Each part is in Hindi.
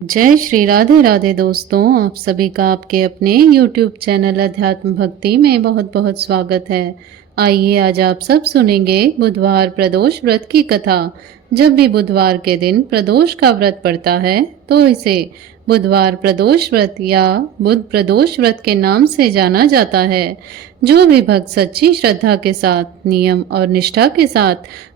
जय श्री राधे राधे दोस्तों, आप सभी का आपके अपने YouTube चैनल अध्यात्म भक्ति में बहुत बहुत स्वागत है। आइए आज आप सब सुनेंगे बुधवार प्रदोष व्रत की कथा। जब भी बुधवार के दिन प्रदोष का व्रत पड़ता है तो इसे बुधवार प्रदोष व्रत या बुध प्रदोष व्रत के नाम से जाना जाता है। जो भी भक्त सच्ची श्रद्धा के साथ, नियम और निष्ठा के साथ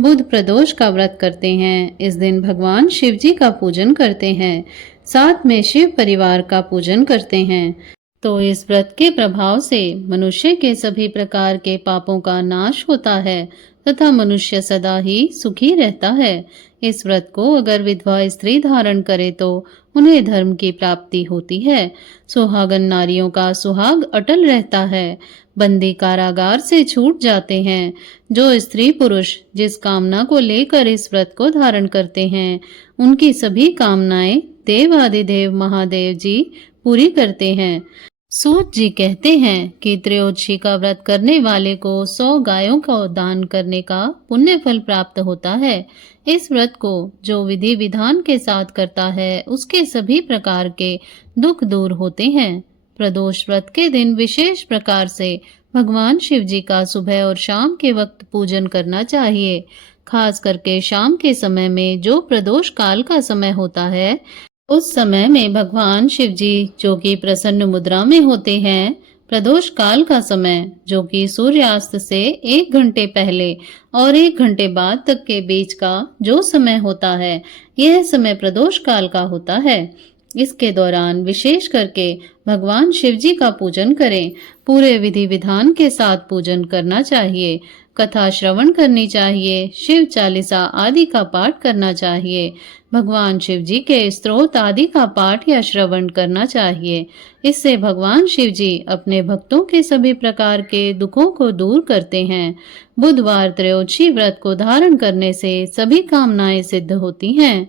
बुध प्रदोष का व्रत करते हैं, इस दिन भगवान शिव जी का पूजन करते हैं, साथ में शिव परिवार का पूजन करते हैं, तो इस व्रत के प्रभाव से मनुष्य के सभी प्रकार के पापों का नाश होता है तथा मनुष्य सदा ही सुखी रहता है। इस व्रत को अगर विधवा स्त्री धारण करे तो उन्हें धर्म की प्राप्ति होती है। सुहागन नारियों का सुहाग अटल रहता है। बंदी कारागार से छूट जाते हैं। जो स्त्री पुरुष जिस कामना को लेकर इस व्रत को धारण करते हैं, उनकी सभी कामनाएं देवादिदेव महादेव जी पूरी करते हैं। सूत जी कहते हैं कि त्रयोदशी का व्रत करने वाले को 100 गायों का दान करने का पुण्य फल प्राप्त होता है। इस व्रत को जो विधि विधान के साथ करता है, उसके सभी प्रकार के दुख दूर होते हैं। प्रदोष व्रत के दिन विशेष प्रकार से भगवान शिव जी का सुबह और शाम के वक्त पूजन करना चाहिए। खास करके शाम के समय में जो प्रदोष काल का समय होता है, उस समय में भगवान शिव जी जो कि प्रसन्न मुद्रा में होते हैं, प्रदोष काल का समय जो कि सूर्यास्त से 1 घंटे पहले और 1 घंटे बाद तक के बीच का जो समय होता है, यह समय प्रदोष काल का होता है। इसके दौरान विशेष करके भगवान शिव जी का पूजन करें। पूरे विधि विधान के साथ पूजन करना चाहिए। कथा श्रवण करनी चाहिए। शिव चालीसा आदि का पाठ करना चाहिए। भगवान शिव जी के स्तोत्र आदि का पाठ या श्रवण करना चाहिए। इससे भगवान शिव जी अपने भक्तों के सभी प्रकार के दुखों को दूर करते हैं। बुधवार त्रयोदशी व्रत को धारण करने से सभी कामनाएं सिद्ध होती हैं।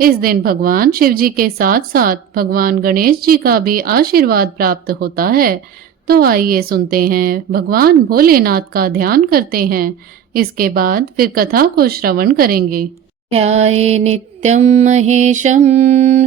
इस दिन भगवान शिव जी के साथ साथ भगवान गणेश जी का भी आशीर्वाद प्राप्त होता है। तो आइए सुनते हैं, भगवान भोलेनाथ का ध्यान करते हैं। इसके बाद फिर कथा को श्रवण करेंगे। ध्याये नित्यं महेशं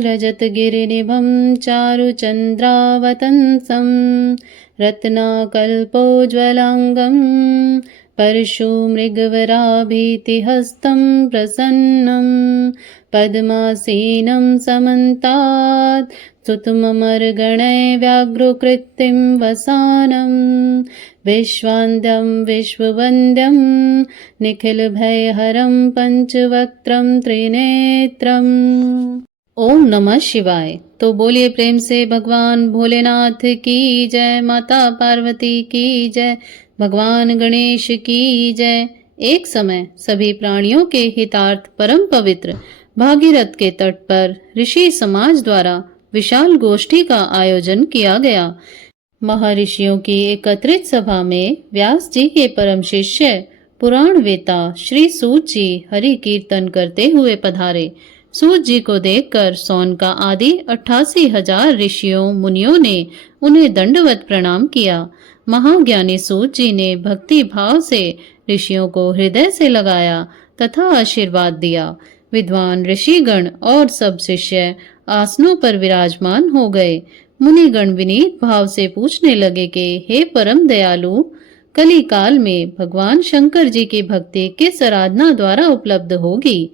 रजतगिरिनिभं चारुचन्द्रावतंसं रत्नाकल्पोज्ज्वलांगं परशुमृगवराभीतिहस्तं प्रसन्नं पद्मासीनं समन्तात् स्तुतममरगणैः व्याघ्रकृत्तिं वसानं विश्वान्द्यं विश्ववन्द्यं निखिलभयहरं पंचवक्त्रं त्रिनेत्रम्। ओम नमः शिवाय। तो बोलिए प्रेम से भगवान भोलेनाथ की जय, माता पार्वती की जय, भगवान गणेश की जय। एक समय सभी प्राणियों के हितार्थ परम पवित्र भागीरथ के तट पर ऋषि समाज द्वारा विशाल गोष्ठी का आयोजन किया गया। महर्षियों की एकत्रित सभा में व्यास जी के परम शिष्य पुराण वेता श्री सूत जी हरि कीर्तन करते हुए पधारे। सूत जी को देखकर सौनका आदि 88,000 ऋषियों मुनियों ने उन्हें दंडवत प्रणाम किया। महाज्ञानी सूत जी ने भक्ति भाव से ऋषियों को हृदय से लगाया तथा आशीर्वाद दिया। विद्वान ऋषिगण और सब शिष्य आसनों पर विराजमान हो गए। मुनिगण विनीत भाव से पूछने लगे कि हे परम दयालु, कली काल में भगवान शंकर जी की भक्ति किस आराधना द्वारा उपलब्ध होगी?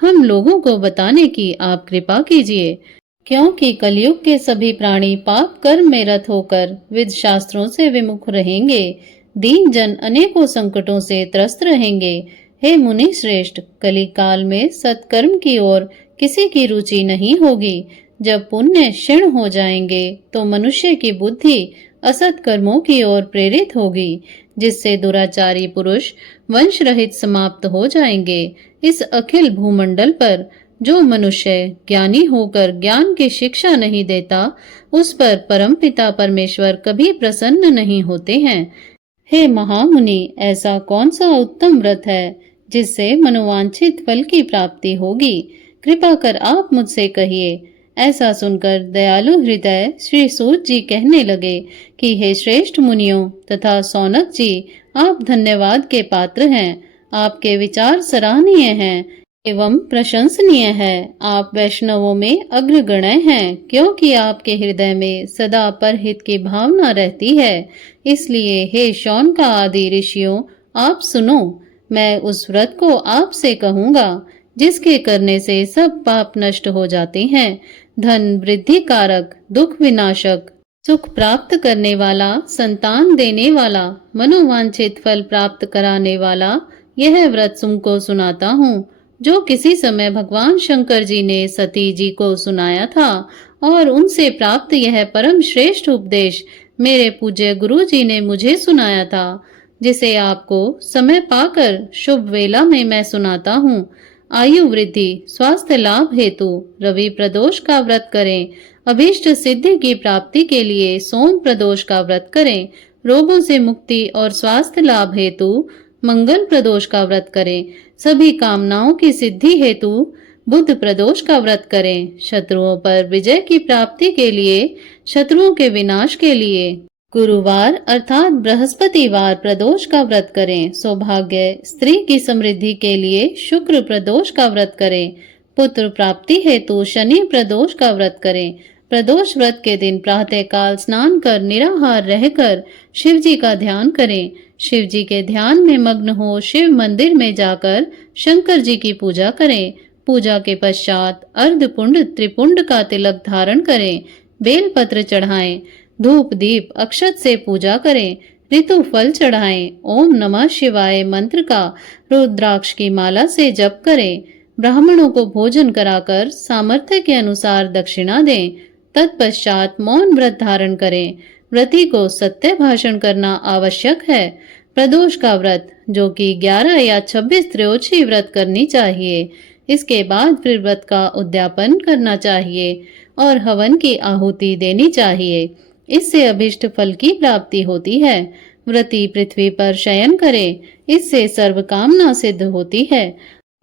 हम लोगों को बताने की आप कृपा कीजिए, क्योंकि कलयुग के सभी प्राणी पाप कर्म में रत होकर विद शास्त्रों से विमुख रहेंगे। दीन जन अनेकों संकटों से त्रस्त रहेंगे। हे मुनि श्रेष्ठ, कली काल में सत्कर्म की ओर किसी की रुचि नहीं होगी। जब पुण्य क्षीण हो जाएंगे तो मनुष्य की बुद्धि असत कर्मों की ओर प्रेरित होगी, जिससे दुराचारी पुरुष वंश रहित समाप्त हो जाएंगे। इस अखिल भूमंडल पर जो मनुष्य ज्ञानी होकर ज्ञान की शिक्षा नहीं देता, उस पर परमपिता परमेश्वर कभी प्रसन्न नहीं होते हैं। हे महामुनि, ऐसा कौन सा उत्तम व्रत है जिससे मनोवांछित फल की प्राप्ति होगी? कृपा कर आप मुझसे कहिए। ऐसा सुनकर दयालु हृदय श्री सूत जी कहने लगे कि हे श्रेष्ठ मुनियों तथा सौनक जी, आप धन्यवाद के पात्र हैं। आपके विचार सराहनीय हैं। एवं प्रशंसनीय है। आप वैष्णवों में अग्रगण्य हैं, क्योंकि आपके हृदय में सदा परहित की भावना रहती है। इसलिए हे शौनका आदि ऋषियों, आप सुनो। मैं उस व्रत को आपसे कहूंगा जिसके करने से सब पाप नष्ट हो जाते हैं। धन वृद्धि कारक, दुख विनाशक, सुख प्राप्त करने वाला, संतान देने वाला, मनोवांछित फल प्राप्त कराने वाला यह व्रत तुमको सुनाता हूँ, जो किसी समय भगवान शंकर जी ने सती जी को सुनाया था। और उनसे प्राप्त यह परम श्रेष्ठ उपदेश मेरे पूज्य गुरु जी ने मुझे सुनाया था, जिसे आपको समय पाकर शुभ वेला में मैं सुनाता हूँ। आयु वृद्धि, स्वास्थ्य लाभ हेतु रवि प्रदोष का व्रत करें। अभीष्ट सिद्धि की प्राप्ति के लिए सोम प्रदोष का व्रत करें। रोगों से मुक्ति और स्वास्थ्य लाभ हेतु मंगल प्रदोष का व्रत करें। सभी कामनाओं की सिद्धि हेतु बुध प्रदोष का व्रत करें। शत्रुओं पर विजय की प्राप्ति के लिए, शत्रुओं के विनाश के लिए गुरुवार अर्थात बृहस्पतिवार प्रदोष का व्रत करें। सौभाग्य, स्त्री की समृद्धि के लिए शुक्र प्रदोष का व्रत करें। पुत्र प्राप्ति हेतु शनि प्रदोष का व्रत करें। प्रदोष व्रत के दिन प्रातःकाल स्नान कर निराहार रहकर शिव जी का ध्यान करें। शिव जी के ध्यान में मग्न हो शिव मंदिर में जाकर शंकर जी की पूजा करें। पूजा के पश्चात अर्धपुंड त्रिपुंड का तिलक धारण करें। बेलपत्र चढ़ाएं। धूप दीप अक्षत से पूजा करें। ऋतु फल चढ़ाएं। ओम नमः शिवाय मंत्र का रुद्राक्ष की माला से जप करें। ब्राह्मणों को भोजन कराकर सामर्थ्य के अनुसार दक्षिणा दें। तत्पश्चात मौन व्रत धारण करें। व्रती को सत्य भाषण करना आवश्यक है। प्रदोष का व्रत, जो कि 11 या 26 त्रयोदशी व्रत करनी चाहिए। इसके बाद फिर व्रत का उद्यापन करना चाहिए और हवन की आहुति देनी चाहिए। इससे अभिष्ट फल की प्राप्ति होती है। व्रती पृथ्वी पर शयन करे, इससे सर्व कामना सिद्ध होती है।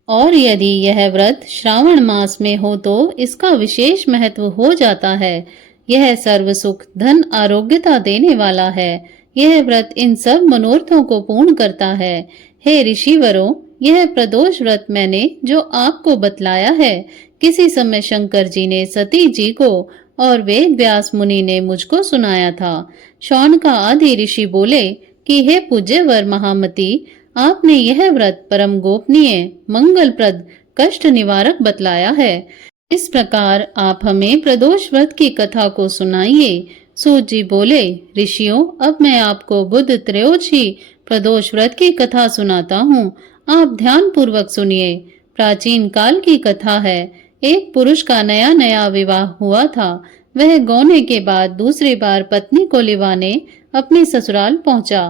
और यदि यह व्रत श्रावण मास में हो तो इसका विशेष महत्व हो जाता है। यह सर्व सुख, धन, आरोग्यता देने वाला है। यह व्रत इन सब मनोरथों को पूर्ण करता है। हे ऋषिवरों, यह प्रदोष व्रत मैंने जो आपको बतलाया है, किसी समय शंकर जी ने सती जी को और वेद व्यास मुनि ने मुझको सुनाया था। शौनका आदि ऋषि बोले कि हे पूज्यवर महामती, आपने यह व्रत परम गोपनीय, मंगलप्रद, कष्ट निवारक बतलाया है। इस प्रकार आप हमें प्रदोष व्रत की कथा को सुनाइए। सूत जी बोले, ऋषियों, अब मैं आपको बुध त्रयोदशी प्रदोष व्रत की कथा सुनाता हूँ। आप ध्यान पूर्वक सुनिए। प्राचीन काल की कथा है। एक पुरुष का नया नया विवाह हुआ था। वह गौने के बाद दूसरी बार पत्नी को लिवाने अपने ससुराल पहुंचा।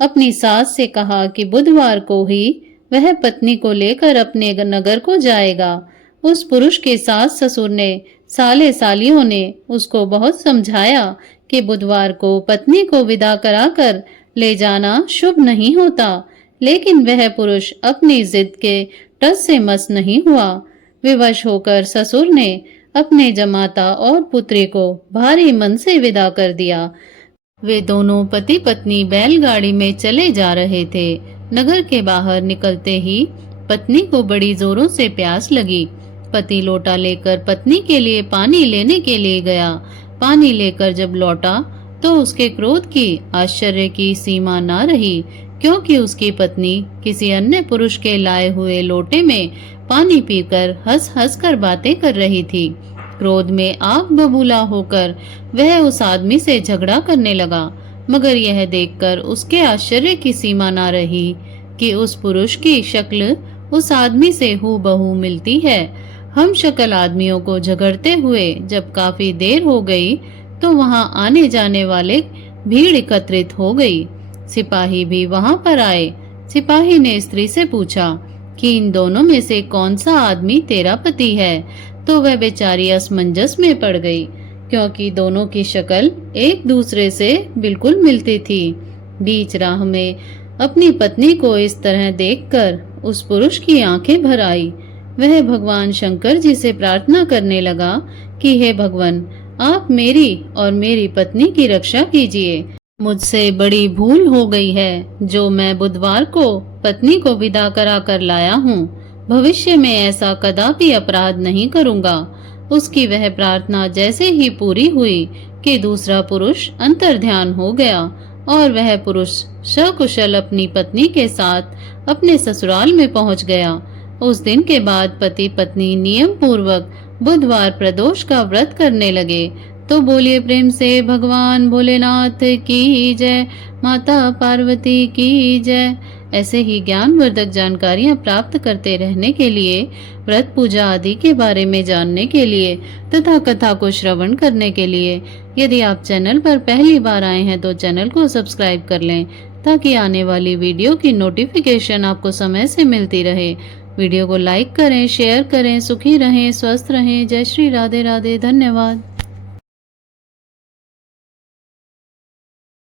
अपनी सास से कहा कि बुधवार को ही वह पत्नी को लेकर अपने नगर को जाएगा। उस पुरुष के सास ससुर ने, साले सालियों ने उसको बहुत समझाया कि बुधवार को पत्नी को विदा कराकर ले जाना शुभ नहीं होता, लेकिन वह पुरुष अपनी जिद के टस से मस नहीं हुआ। विवश होकर ससुर ने अपने जमाता और पुत्री को भारी मन से विदा कर दिया। वे दोनों पति पत्नी बैलगाड़ी में चले जा रहे थे। नगर के बाहर निकलते ही पत्नी को बड़ी जोरों से प्यास लगी। पति लोटा लेकर पत्नी के लिए पानी लेने के लिए गया। पानी लेकर जब लौटा तो उसके क्रोध की, आश्चर्य की सीमा न रही, क्योंकि उसकी पत्नी किसी अन्य पुरुष के लाए हुए लोटे में पानी पीकर हंस हंस कर बातें कर रही थी। क्रोध में आग बबूला होकर वह उस आदमी से झगड़ा करने लगा, मगर यह देखकर उसके आश्चर्य की सीमा न रही कि उस पुरुष की शक्ल उस आदमी से हूबहू मिलती है। हम शक्ल आदमियों को झगड़ते हुए जब काफी देर हो गई तो वहां आने जाने वाले भीड़ एकत्रित हो गई। सिपाही भी वहां पर आए। सिपाही ने स्त्री से पूछा कि इन दोनों में से कौन सा आदमी तेरा पति है, तो वह बेचारी असमंजस में पड़ गई, क्योंकि दोनों की शक्ल एक दूसरे से बिल्कुल मिलती थी। बीच राह में अपनी पत्नी को इस तरह देखकर उस पुरुष की आंखें भर आई। वह भगवान शंकर जी से प्रार्थना करने लगा कि हे भगवान, आप मेरी और मेरी पत्नी की रक्षा कीजिए। मुझसे बड़ी भूल हो गई है जो मैं बुधवार को पत्नी को विदा करा कर लाया हूँ। भविष्य में ऐसा कदापि अपराध नहीं करूंगा। उसकी वह प्रार्थना जैसे ही पूरी हुई कि दूसरा पुरुष अंतर्ध्यान हो गया और वह पुरुष सकुशल अपनी पत्नी के साथ अपने ससुराल में पहुंच गया। उस दिन के बाद पति पत्नी नियम पूर्वक बुधवार प्रदोष का व्रत करने लगे। तो बोलिए प्रेम से भगवान भोलेनाथ की जय, माता पार्वती की जय। ऐसे ही ज्ञानवर्धक जानकारियां प्राप्त करते रहने के लिए, व्रत पूजा आदि के बारे में जानने के लिए तथा कथा को श्रवण करने के लिए यदि आप चैनल पर पहली बार आए हैं तो चैनल को सब्सक्राइब कर लें ताकि आने वाली वीडियो की नोटिफिकेशन आपको समय से मिलती रहे। वीडियो को लाइक करें, शेयर करें। सुखी रहें, स्वस्थ रहें। जय श्री राधे राधे। धन्यवाद।